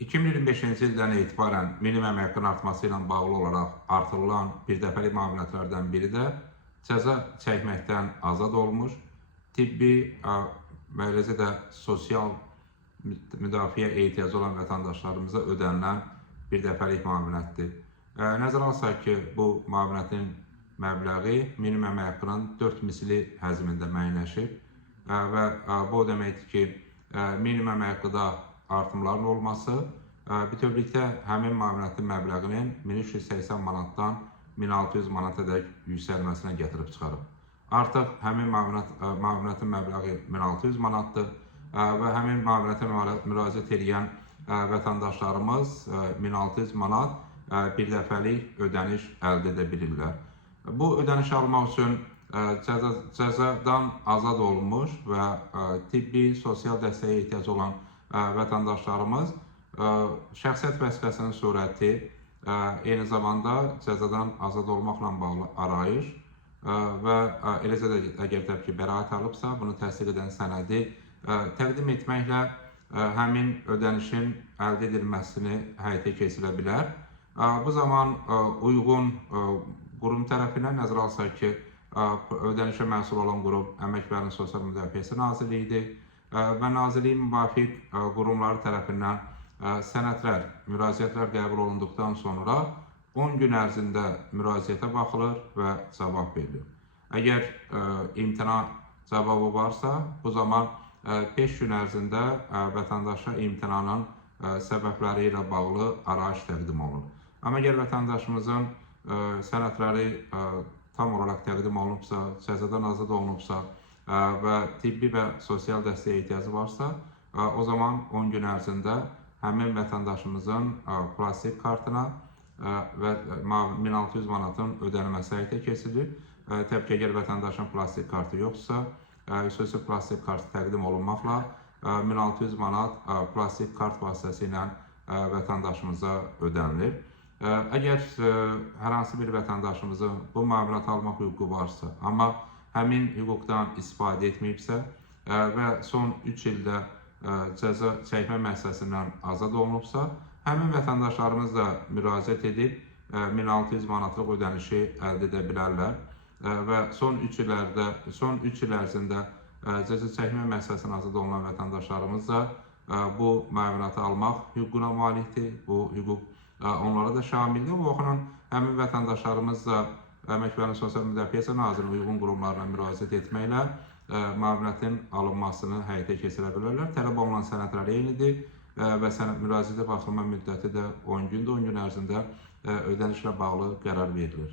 2025-ci ildən etibarən minimum əmək haqqının artması ilə bağlı olaraq artırılan birdəfəlik müavinətlərdən biri də cəza çəkməkdən azad olmuş, tibbi və eləcə də sosial müdafiə ehtiyacı olan vətəndaşlarımıza ödənilən birdəfəlik müavinətdir. Nəzərə alsaq ki, bu müavinətin məbləği minimum əmək haqqının 4 misli həzmində müəyyənləşib və bu o deməkdir ki, minimum əmək haqqıda artımların olması bütövlükdə həmin müavinətin məbləğinin 1380 manatdan 1600 manatadək yüksəlməsinə gətirib çıxarıb. Artıq həmin müavinətin məbləği 1600 manatdır və həmin müavinətə müraciət edən vətəndaşlarımız 1600 manat birdəfəlik ödəniş əldə edə bilirlər. Bu ödənişi almaq üçün cəzadan azad olmuş və tibbi, sosial dəstəyə ehtiyacı olan vətəndaşlarımız şəxsiyyət vəsiqəsinin surəti, eyni zamanda cəzadan azad olmaqla bağlı arayış və eləcə də əgər təbii ki, bəraət alıbsa, bunu təsdiq edən sənədi təqdim etməklə həmin ödənişin əldə edilməsini həyata keçirə bilər. Bu zaman uyğun qurum tərəfindən nəzərə alsaq ki, ödənişə məsul olan qurum Əmək və Əhalinin Sosial Müdafiəsi Nazirliyidir və Nazirliyin müvafiq qurumları tərəfindən sənədlər, müraciətlər qəbul olunduqdan sonra 10 gün ərzində müraciətə baxılır və cavab verilir. Əgər imtina cavabı varsa, bu zaman 5 gün ərzində vətəndaşa imtinanın səbəbləri ilə bağlı arayış təqdim olunur. Amma əgər vətəndaşımızın sənədləri tam olaraq təqdim olunubsa, cəzadan azad olunubsa və tibbi və sosial dəstəyə ehtiyacı varsa, o zaman 10 gün ərzində həmin vətəndaşımızın plastik kartına və 1600 manatın ödənilməsi həyata keçirilir. Təbii ki, əgər vətəndaşın plastik kartı yoxsa, xüsusi plastik kart təqdim olunmaqla 1600 manat plastik kart vasitəsilə vətəndaşımıza ödənilir. Əgər hər hansı bir vətəndaşımızın bu müavinəti almaq hüququ varsa, amma həmin hüquqdan istifadə etməyibsə və son 3 ildə cəza çəkmə müəssisəsindən azad olunubsa, həmin vətəndaşlarımız da müraciət edib 1600 manatlıq ödənişi əldə edə bilərlər və son 3 il ərzində cəza çəkmə müəssisəsindən azad olunan vətəndaşlarımız da bu müavinəti almaq hüququna malikdir. Bu hüquq onlara da şamildir. Bu baxımdan həmin vətəndaşlarımız da Əmək və Əhalinin Sosial Müdafiəsi Nazirliyinin uyğun qurumlarına müraciət etməklə müavinətin alınmasını həyata keçirə bilərlər. Tələb olunan sənədlər eynidir və müraciətə baxılma müddəti də 10 gündür. 10 gün ərzində ödənişlə bağlı qərar verilir.